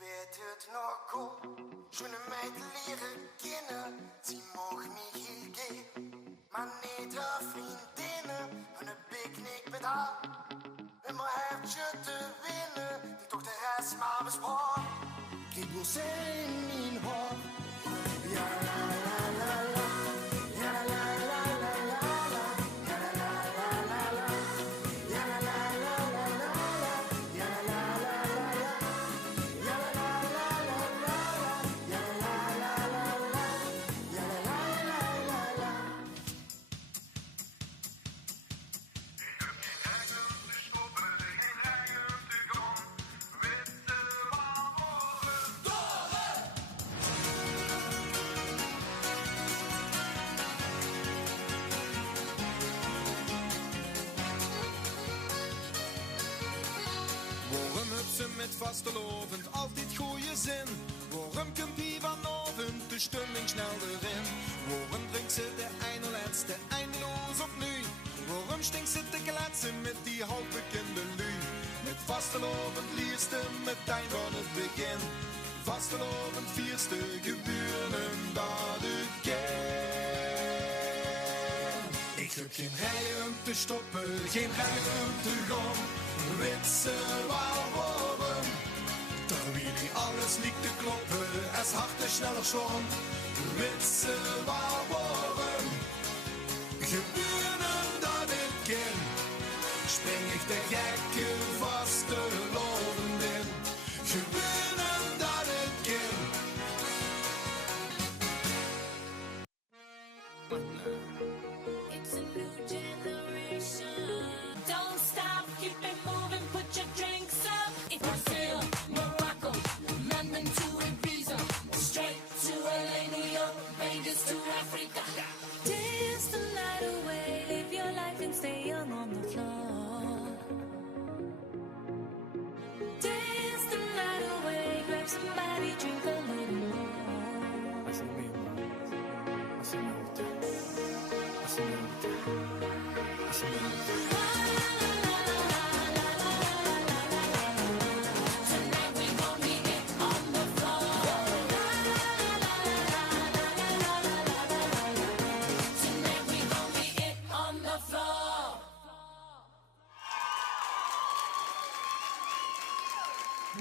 weet het nog goed, schöne meid leren kennen, sie mag mich heel gehen, maar niet haar vriendinnen, en een picknick met haar, en mijn hartje te winnen, die toch de rest maar bespaar. Ik wil zijn in mijn hoofd, ja la la la la, ja la la la la la, ja la la la la la, ja la la la la la, ja la la la la la, ja la la la la la, ja la la la la la, ja la la la la la. Ik heb geen eigen te stoppen, geen eigen te gaan, witte walmoren. Waarom heb ze met vastelovend altijd goeie zin? Waarom komt die vanavond de stemming snel erin? Waarom drinkt ze de ene laatste eindeloos opnieuw? Waarom stinkt ze te kletsen met die halfbekende lui? Met vastelovend liefste meteen van het begin. Vastelovend vierste geburen dat ik ken. Ik heb geen rij om te stoppen, geen rij om te gaan. Weet ze wel waarom? Terwijl die alles liegt te kloppen, es harten sneller slaan. Weet ze wel waarom? Geburen dat ik ken, spring ik de gekke vastelovend in. Geburen dat ik ken. It's a new generation. Don't stop, keep it moving, put your drinks up. It's Brazil, Morocco, London to Ibiza, straight to LA, New York, Vegas to Africa. Dance the night away, live your life and stay young on the floor. Dance the night away, grab somebody, drink a little more. Así mismo te. Así mismo.